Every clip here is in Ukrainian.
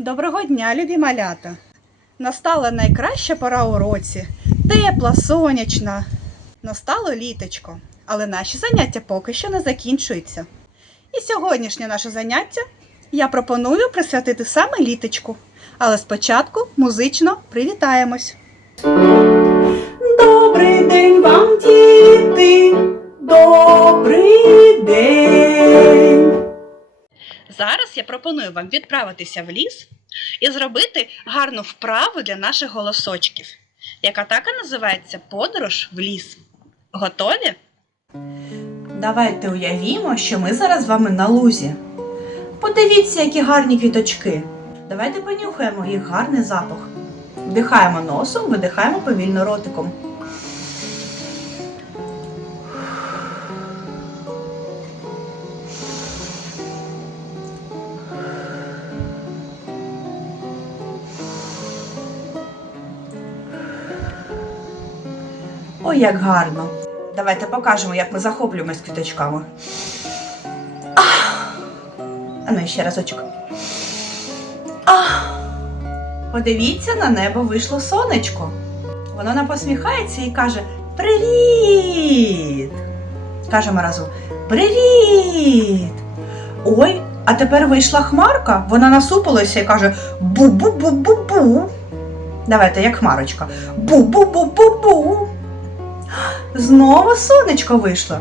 Доброго дня, любі малята! Настала найкраща пора у році. Тепла, сонячна. Настало літочко, але наші заняття поки що не закінчуються. І сьогоднішнє наше заняття я пропоную присвятити саме літочку. Але спочатку музично привітаємось. Добрий день вам, діти! Добрий день! Зараз я пропоную вам відправитися в ліс і зробити гарну вправу для наших голосочків, яка так і називається подорож в ліс. Готові? Давайте уявімо, що ми зараз з вами на лузі. Подивіться, які гарні квіточки. Давайте понюхаємо їх гарний запах. Вдихаємо носом, видихаємо повільно ротиком. Ой, як гарно. Давайте покажемо, як ми захоплюємось квіточками. А ну ще разочок. Ах! Подивіться, на небо вийшло сонечко. Воно нам посміхається і каже Привіт! Кажемо разом Привіт! Ой, а тепер вийшла хмарка, вона насупилася і каже Бу-бу-бу-бу-бу. Давайте, як хмарочка. Бу-бу-бу-бу-бу. Знову сонечко вийшло.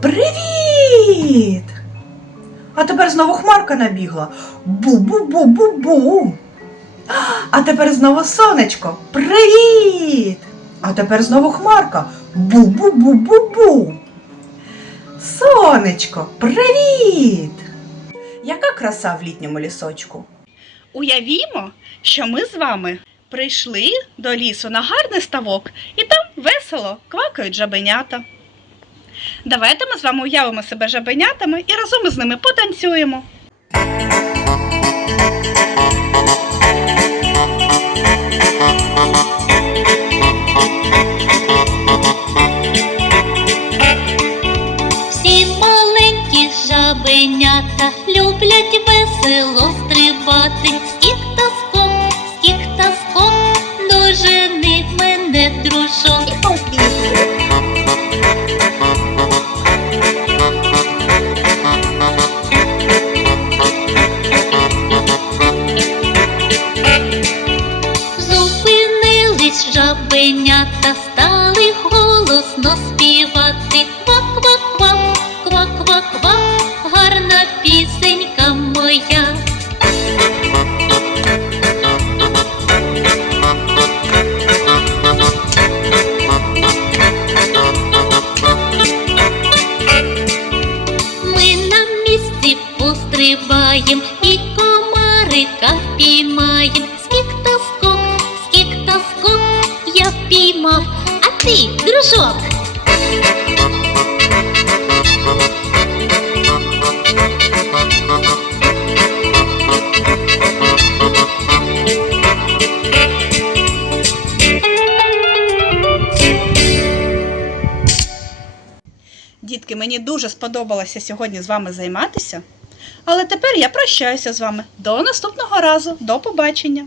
Привіт! А тепер знову хмарка набігла. Бу-бу-бу-бу-бу. А тепер знову сонечко. Привіт! А тепер знову хмарка. Бу-бу-бу-бу-бу. Сонечко, привіт! Яка краса в літньому лісочку? Уявімо, що ми з вами прийшли до лісу на гарний ставок, і там весело квакають жабенята. Давайте ми з вами уявимо себе жабенятами і разом із ними потанцюємо. Всі маленькі жабенята люблять весело стрибати. Жабенята, стали голосно співати. Мені дуже сподобалося сьогодні з вами займатися. Але тепер я прощаюся з вами. До наступного разу. До побачення!